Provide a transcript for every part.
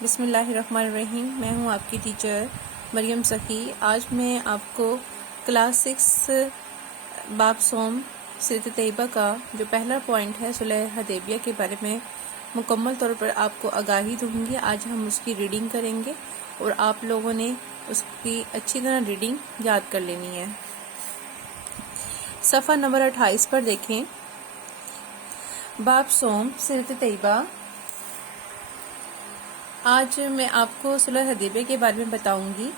بسم اللہ الرحمن الرحیم۔ میں ہوں آپ کی ٹیچر مریم سخی۔ آج میں آپ کو کلاس 6 باب صوم سیرت طیبہ کا جو پہلا پوائنٹ ہے صلح حدیبیہ کے بارے میں مکمل طور پر آپ کو آگاہی دوں گی۔ آج ہم اس کی ریڈنگ کریں گے اور آپ لوگوں نے اس کی اچھی طرح ریڈنگ یاد کر لینی ہے۔ صفحہ نمبر 28 پر دیکھیں، باب صوم سیرت طیبہ۔ آج میں آپ کو صلح حدیبیہ کے بارے میں بتاؤں گی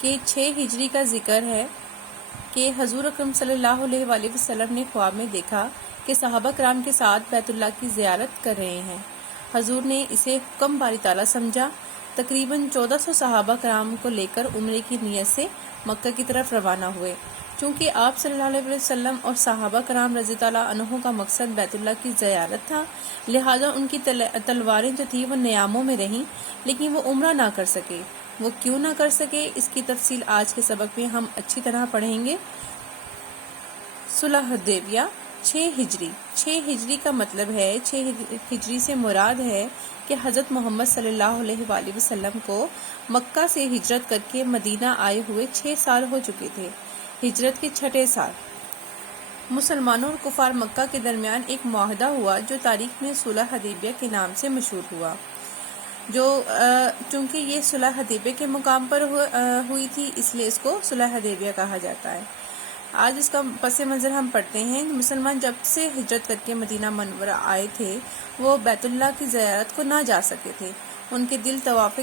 کہ 6 ہجری کا ذکر ہے کہ حضور اکرم صلی اللہ علیہ وآلہ وسلم نے خواب میں دیکھا کہ صحابہ کرام کے ساتھ بیت اللہ کی زیارت کر رہے ہیں۔ حضور نے اسے حکم باری تعالیٰ سمجھا۔ تقریباً 1400 صحابہ کرام کو لے کر عمرے کی نیت سے مکہ کی طرف روانہ ہوئے۔ چونکہ آپ صلی اللہ علیہ وسلم اور صحابہ کرام رضی اللہ عنہم کا مقصد بیت اللہ کی زیارت تھا، لہذا ان کی تلواریں جو تھی وہ نیاموں میں رہیں، لیکن وہ عمرہ نہ کر سکے۔ وہ کیوں نہ کر سکے، اس کی تفصیل آج کے سبق میں ہم اچھی طرح پڑھیں گے۔ صلح حدیبیہ 6 ہجری 6 ہجری کا مطلب ہے، 6 ہجری سے مراد ہے کہ حضرت محمد صلی اللہ علیہ وآلہ وسلم کو مکہ سے ہجرت کر کے مدینہ آئے ہوئے 6 سال ہو چکے تھے۔ ہجرت کے 6 سال مسلمانوں اور کفار مکہ کے درمیان ایک معاہدہ ہوا جو تاریخ میں صلح حدیبیہ کے نام سے مشہور ہوا، جو چونکہ یہ صلح حدیبیہ کے مقام پر ہوئی تھی، اس لیے اس کو صلح حدیبیہ کہا جاتا ہے۔ آج اس کا پس منظر ہم پڑھتے ہیں۔ مسلمان جب سے ہجرت کر کے مدینہ منورہ آئے تھے، وہ بیت اللہ کی زیارت کو نہ جا سکے تھے۔ ان کے دل طواف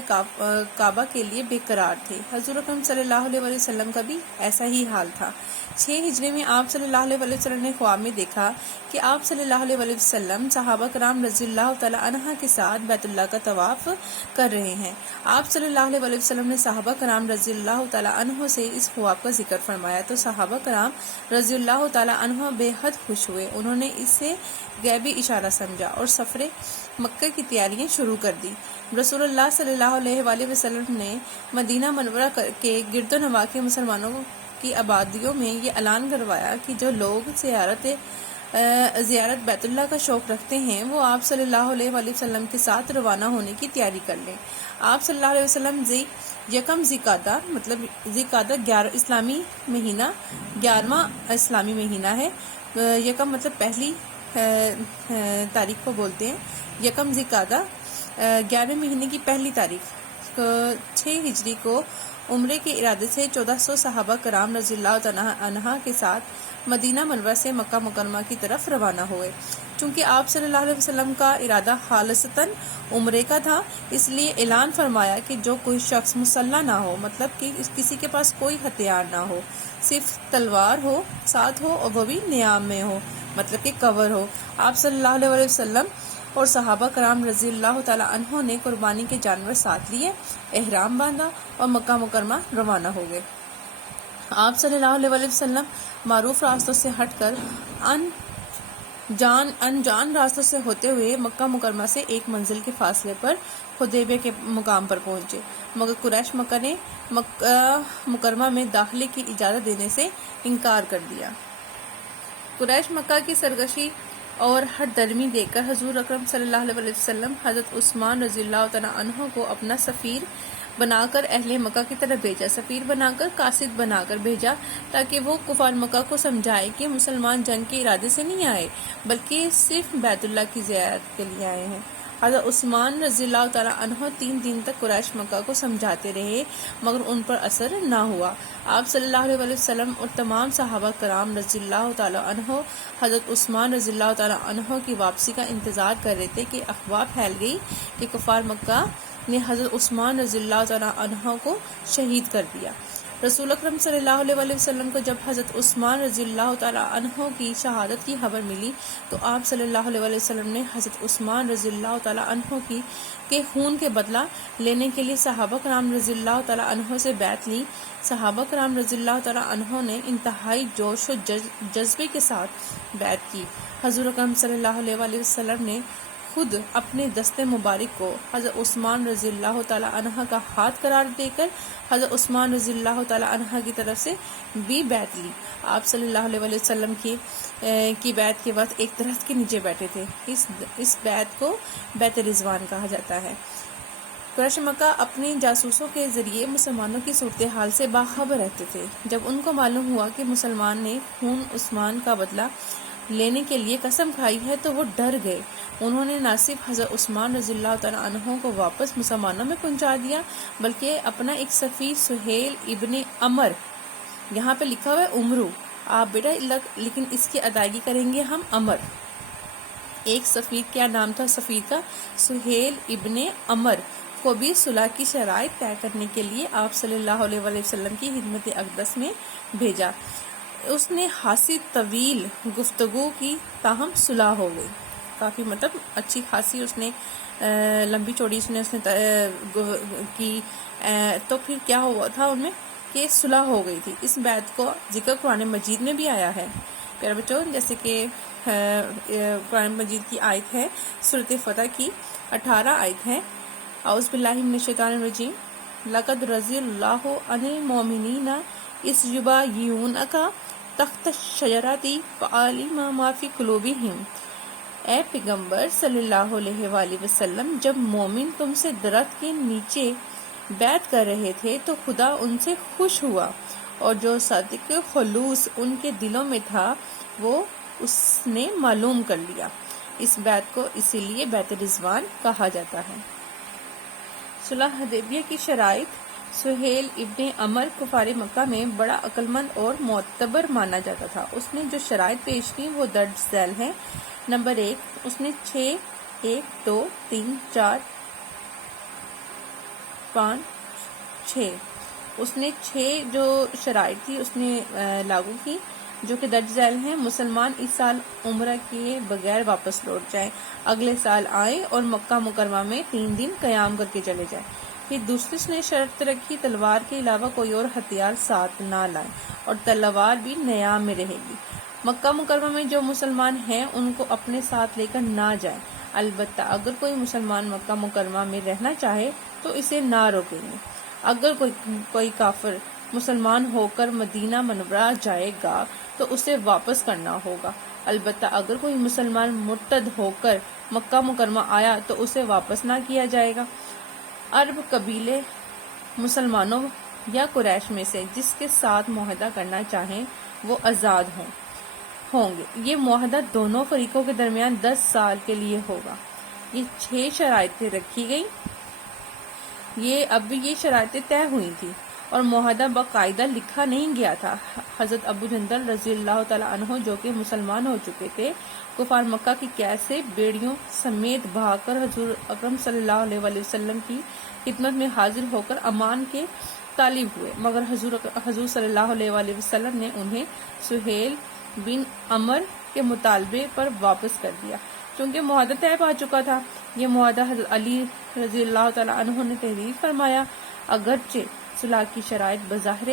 کعبہ کے لیے بے قرار تھے۔ حضور اکرم صلی اللہ علیہ وسلم کا بھی ایسا ہی حال تھا۔ 6 ہجری میں آپ صلی اللہ علیہ وسلم نے خواب میں دیکھا کہ آپ صلی اللہ علیہ وسلم صحابہ کرام رضی اللہ تعالی عنہ کے ساتھ بیت اللہ کا طواف کر رہے ہیں۔ آپ صلی اللہ علیہ وسلم نے صحابہ کرام رضی اللہ تعالی عنہ سے اس خواب کا ذکر فرمایا تو صحابہ کرام رضی اللہ تعالی عنہ بے حد خوش ہوئے۔ انہوں نے اس سے غیبی اشارہ سمجھا اور سفر مکہ کی تیاریاں شروع کر دی۔ رسول اللہ صلی اللہ علیہ وآلہ وسلم نے مدینہ منورہ کے گرد و نواح کے مسلمانوں کی آبادیوں میں یہ اعلان کروایا کہ جو لوگ زیارت بیت اللہ کا شوق رکھتے ہیں، وہ آپ صلی اللہ علیہ وآلہ وسلم کے ساتھ روانہ ہونے کی تیاری کر لیں۔ آپ صلی اللہ علیہ وسلم یکم ذی-قعدہ مطلب ذی-قعدہ 11 اسلامی مہینہ، 11واں اسلامی مہینہ ہے۔ یکم مطلب پہلی تاریخ کو بولتے ہیں۔ یکم ذی-قعدہ 11 مہینے کی پہلی تاریخ 6 ہجری کو عمرے کے ارادے سے 1400 صحابہ کرام رضی اللہ عنہ کے ساتھ مدینہ منورہ سے مکہ مکرمہ کی طرف روانہ ہوئے۔ چونکہ آپ صلی اللہ علیہ وسلم کا ارادہ خالصتاً عمرے کا تھا، اس لیے اعلان فرمایا کہ جو کوئی شخص مسلح نہ ہو، مطلب کہ کسی کے پاس کوئی ہتھیار نہ ہو، صرف تلوار ہو ساتھ ہو اور وہ بھی نیام میں ہو، مطلب کہ کور ہو۔ آپ صلی اللہ علیہ وسلم اور صحابہ کرام رضی اللہ تعالی عنہ نے قربانی کے جانور ساتھ لیے، احرام باندھا اور مکہ مکرمہ روانہ ہو گئے۔ آپ صلی اللہ علیہ وسلم معروف راستوں سے ہٹ کر انجان راستوں سے ہوتے ہوئے مکہ مکرمہ سے ایک منزل کے فاصلے پر حدیبیہ کے مقام پر پہنچے، مگر قریش مکہ نے مکہ مکرمہ میں داخلے کی اجازت دینے سے انکار کر دیا۔ قریش مکہ کی سرکشی اور ہٹ درمی دیکھ کر حضور اکرم صلی اللہ علیہ وسلم حضرت عثمان رضی اللہ تعالی عنہ کو اپنا سفیر بنا کر اہل مکہ کی طرف بھیجا۔ سفیر بنا کر قاصد بنا کر بھیجا تاکہ وہ کفار مکہ کو سمجھائے کہ مسلمان جنگ کے ارادے سے نہیں آئے بلکہ صرف بیت اللہ کی زیارت کے لیے آئے ہیں۔ حضرت عثمان رضی اللہ تعالی عنہ 3 دن تک قریش مکہ کو سمجھاتے رہے مگر ان پر اثر نہ ہوا۔ آپ صلی اللہ علیہ وسلم اور تمام صحابہ کرام رضی اللہ تعالی عنہ حضرت عثمان رضی اللہ تعالی عنہ کی واپسی کا انتظار کر رہے تھے کہ افواہ پھیل گئی کہ کفار مکہ نے حضرت عثمان رضی اللہ تعالی عنہ کو شہید کر دیا۔ رسول اکرم صلی اللہ علیہ وسلم کو جب حضرت عثمان رضی اللہ تعالی عنہ کی شہادت کی خبر ملی تو آپ صلی اللہ علیہ وسلم نے حضرت عثمان رضی اللہ تعالی عنہ کے خون کے بدلہ لینے کے لیے صحابہ کرام رضی اللہ تعالی عنہ سے بیعت لی۔ صحابہ کرام رضی اللہ تعالی عنہ نے انتہائی جوش و جذبے کے ساتھ بیعت کی۔ حضور اکرم صلی اللہ علیہ وسلم نے خود اپنے دست مبارک کو حضرت عثمان رضی اللہ تعالی عنہ کا ہاتھ قرار دے کر حضرت عثمان رضی اللہ تعالی عنہ کی طرف سے بھی بیعت لی۔ آپ صلی اللہ علیہ وسلم کی بیعت کے وقت ایک درخت کے نیچے بیٹھے تھے۔ اس بیعت کو بیعت رضوان کہا جاتا ہے۔ قریش مکہ اپنی جاسوسوں کے ذریعے مسلمانوں کی صورتحال سے باخبر رہتے تھے۔ جب ان کو معلوم ہوا کہ مسلمان نے خون عثمان کا بدلہ لینے کے لیے قسم کھائی ہے تو وہ ڈر گئے۔ انہوں نے نہ صرف حضرت عثمان رضی اللہ تعالیٰ عنہ کو واپس مسلمانوں میں پہنچا دیا بلکہ اپنا ایک سفیر سہیل ابن عمر، یہاں پہ لکھا ہوا ہے عمرو، آپ بیٹا لیکن اس کی ادائیگی کریں گے ہم عمر، ایک سفیر، کیا نام تھا سفیر کا؟ سہیل ابن عمر کو بھی صلح کی شرائط طے کرنے کے لیے آپ صلی اللہ علیہ وآلہ وسلم کی خدمت اقدس میں بھیجا۔ اس نے خاصی طویل گفتگو کی تاہم صلح ہو گئی، کافی مطلب اچھی خاصی اس نے لمبی چوڑی اس نے کی، تو پھر کیا ہوا تھا ان میں کہ صلح ہو گئی تھی۔ اس بات کو ذکر قرآن مجید میں بھی آیا ہے پیارے بچوں، جیسے کہ قرآن مجید کی آیت ہے سورۃ فتح کی 18 آیت ہے، اعوذ باللہ من الشیطان الرجیم، لقد رضی اللہ عن المؤمنین اذ یبایعونک تحت الشجرۃ فعلم ما فی قلوبہم۔ اے پیغمبر صلی اللہ علیہ وآلہ وسلم، جب مومن تم سے درخت کے نیچے بیعت کر رہے تھے تو خدا ان سے خوش ہوا، اور جو صادق خلوص ان کے دلوں میں تھا وہ اس نے معلوم کر لیا۔ اس بیعت کو اسی لیے بیعت رضوان کہا جاتا ہے۔ صلح حدیبیہ کی شرائط۔ سہیل ابن عمر کفار مکہ میں بڑا عقل مند اور معتبر مانا جاتا تھا۔ اس نے جو شرائط پیش کی وہ درج ذیل ہیں۔ نمبر 1، اس نے 6 1 2 3 4 5 6 اس نے 6 جو شرائط تھی اس نے لاگو کی جو کہ درج ذیل ہیں۔ مسلمان اس سال عمرہ کیے بغیر واپس لوٹ جائیں، اگلے سال آئیں اور مکہ مکرمہ میں 3 دن قیام کر کے چلے جائیں۔ پھر دوسری اس نے شرط رکھی تلوار کے علاوہ کوئی اور ہتھیار ساتھ نہ لائیں اور تلوار بھی نیام میں رہے گی۔ مکہ مکرمہ میں جو مسلمان ہیں ان کو اپنے ساتھ لے کر نہ جائیں، البتہ اگر کوئی مسلمان مکہ مکرمہ میں رہنا چاہے تو اسے نہ روکیں گے۔ اگر کوئی کافر مسلمان ہو کر مدینہ منورہ جائے گا تو اسے واپس کرنا ہوگا، البتہ اگر کوئی مسلمان مرتد ہو کر مکہ مکرمہ آیا تو اسے واپس نہ کیا جائے گا۔ عرب قبیلے مسلمانوں یا قریش میں سے جس کے ساتھ معاہدہ کرنا چاہیں وہ آزاد ہوں گے۔ یہ معاہدہ دونوں فریقوں کے درمیان 10 سال کے لیے ہوگا۔ یہ 6 شرائطیں رکھی گئی، یہ شرائطیں طے ہوئی تھی اور معاہدہ باقاعدہ لکھا نہیں گیا تھا۔ حضرت ابو جندل رضی اللہ تعالیٰ عنہ جو کہ مسلمان ہو چکے تھے، کفار مکہ کی قید سے بیڑیوں سمیت بھاگ کر حضور اکرم صلی اللہ علیہ وآلہ وسلم کی خدمت میں حاضر ہو کر امان کے طالب ہوئے، مگر حضور صلی اللہ علیہ وآلہ وسلم نے انہیں سہیل بن عمر کے مطالبے پر واپس کر دیا چونکہ معاہدہ طے پا چکا تھا۔ یہ معاہدہ حضرت علی رضی اللہ تعالیٰ عنہ نے تحریر فرمایا، اگرچہ صلح کی شرائط بظاہر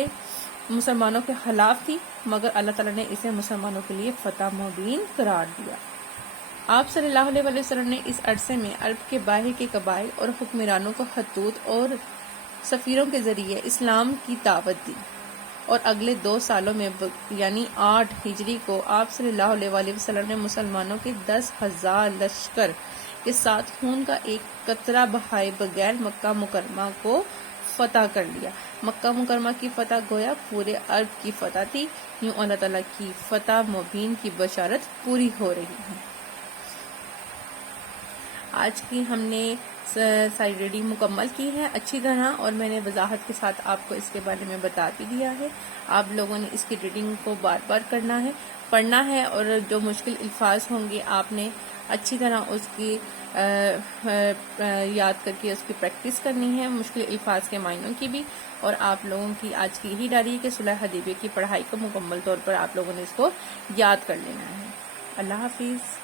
مسلمانوں کے خلاف تھی مگر اللہ تعالیٰ نے اسے مسلمانوں کے لیے فتح مبین قرار دیا۔ آپ صلی اللہ علیہ وآلہ وسلم نے اس عرصے میں عرب کے باہر کے قبائل اور حکمرانوں کو خطوط اور سفیروں کے ذریعے اسلام کی دعوت دی، اور اگلے 2 سالوں میں یعنی 8 ہجری کو آپ صلی اللہ علیہ وآلہ وسلم نے مسلمانوں کے 10,000 لشکر کے ساتھ خون کا ایک قطرہ بہائے بغیر مکہ مکرمہ کو فتح کر لیا۔ مکہ مکرمہ کی فتح گویا پورے عرب کی فتح تھی۔ یوں اللہ تعالیٰ کی فتح مبین کی بشارت پوری ہو رہی ہے۔ آج کی ہم نے ساری ریڈنگ مکمل کی ہے اچھی طرح، اور میں نے وضاحت کے ساتھ آپ کو اس کے بارے میں بتا بھی دیا ہے۔ آپ لوگوں نے اس کی ریڈنگ کو بار بار کرنا ہے، پڑھنا ہے، اور جو مشکل الفاظ ہوں گے آپ نے اچھی طرح اس کی یاد کر کے اس کی پریکٹس کرنی ہے، مشکل الفاظ کے معنوں کی بھی۔ اور آپ لوگوں کی آج کی یہی ڈائری ہے کہ صلح حدیبیہ کی پڑھائی کو مکمل طور پر آپ لوگوں نے اس کو یاد کر لینا ہے۔ اللہ حافظ۔